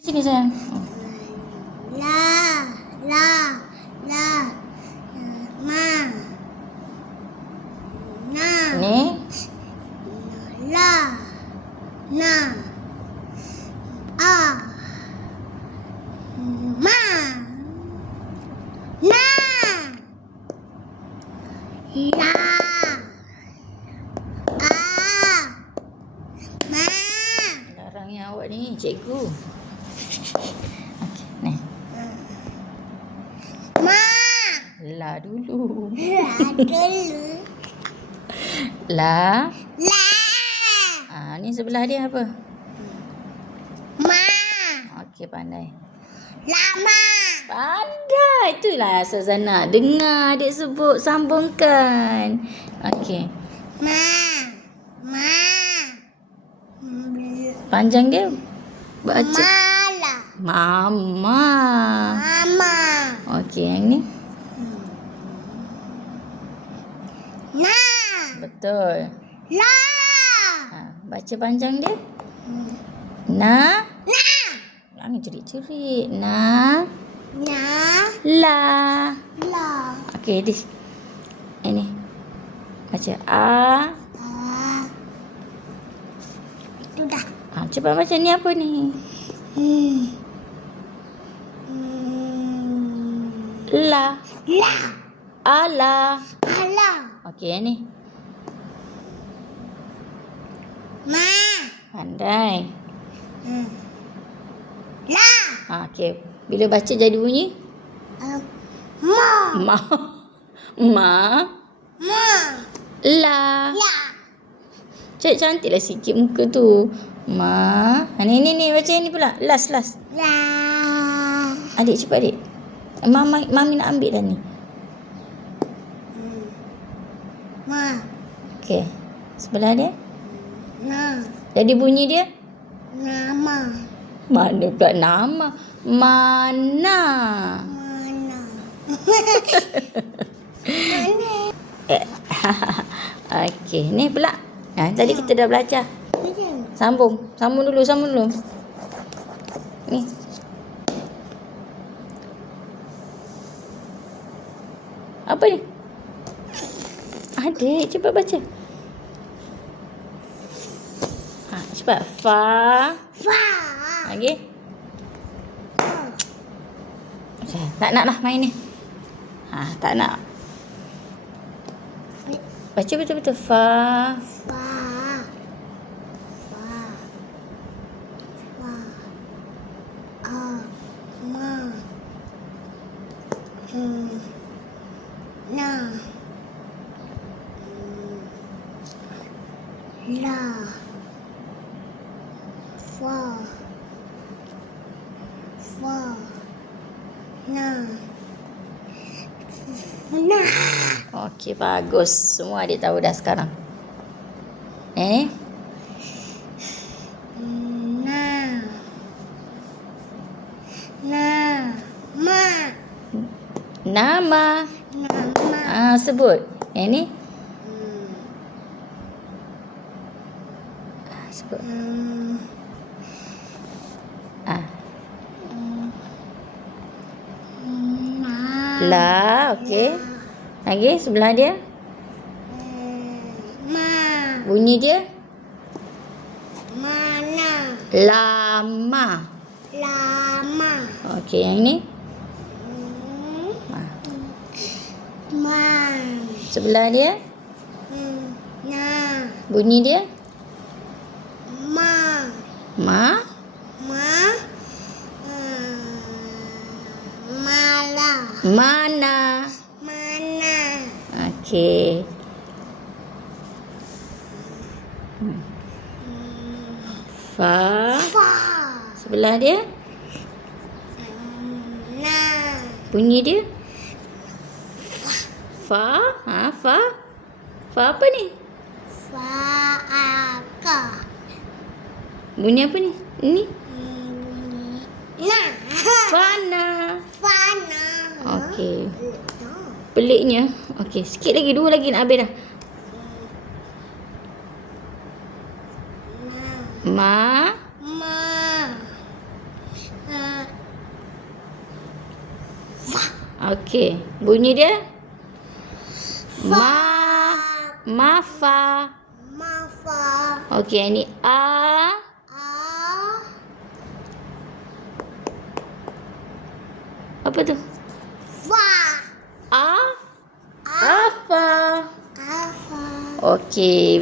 Sini sayang. La, la, la, ma, na, Ni. la, na, a, ma, na, la, a, ma. Larangnya awak ni, cikgu. Okey, ni. Ma. La dulu. La dulu. La. La. Ni sebelah dia apa? Ma. Okey, pandai. Lama. Pandai. Itulah Sazana. Dengar adik sebut, sambungkan. Okey. Ma. Ma. Panjang dia baca. Mala. Mama. Mama. Okey, yang ni. Na. Betul. La. Baca panjang dia. Na. Na. Jangan cerit-cerit. Na. Na. La. La. Okey, this. Ini. Baca A. Ah. Itu dah. Cepat baca ni apa ni? La. La. Ala. Ala. Okey, yang ni. Ma. Pandai. La. Okey. Bila baca jadi bunyi? Ma. Ma. Ma. Ma. La. La. Cik, cantiklah sikit muka tu. Ma. Ni baca yang ni pula. Last. La. Adik cepat adik. Mami nak ambil dah ni. Ma. Okey. Sebelah dia. Na. Jadi bunyi dia? Nama. Mana pula nama? Mana? Mana? Okey, ni pula. Tadi kita dah belajar. Sambung dulu. Ni. Apa ni? Adik, cepat baca. Cepat. Fa. Fa. Lagi. Okay. Tak nak lah main ni. Tak nak. Baca betul-betul. Fa. Fa. Fa. Fa. A. Ma. Na. La. Fa. Fa. Na. Na. Okey, bagus. Semua adik tahu dah sekarang. Na. Na. Ma. Nama. Nama. Sebut. Yang ni. Sebut. La. Okey. Lagi sebelah dia. Ma. Bunyi dia. Mana. Lama. Lama. Okey, yang ni. Ma. Sebelah dia. Na. Bunyi dia. Ma. Ma. Ma. Mala. Mana. Mana. Okey. Fa. Fa. Sebelah dia. Na. Bunyi dia. Fa. Fa. Fa apa ni? Fa. Aka. Bunyi apa ni? Ni. Na. Fana. Fana. Okey. Peliknya. Okey, sikit lagi. 2 lagi nak habis dah. Ma. Ma. Okey. Bunyi dia? Fa. Mafa. Mafa. Okey, ini a. A. Apa tu? Fa. A. A. Afa. Afa. Okey.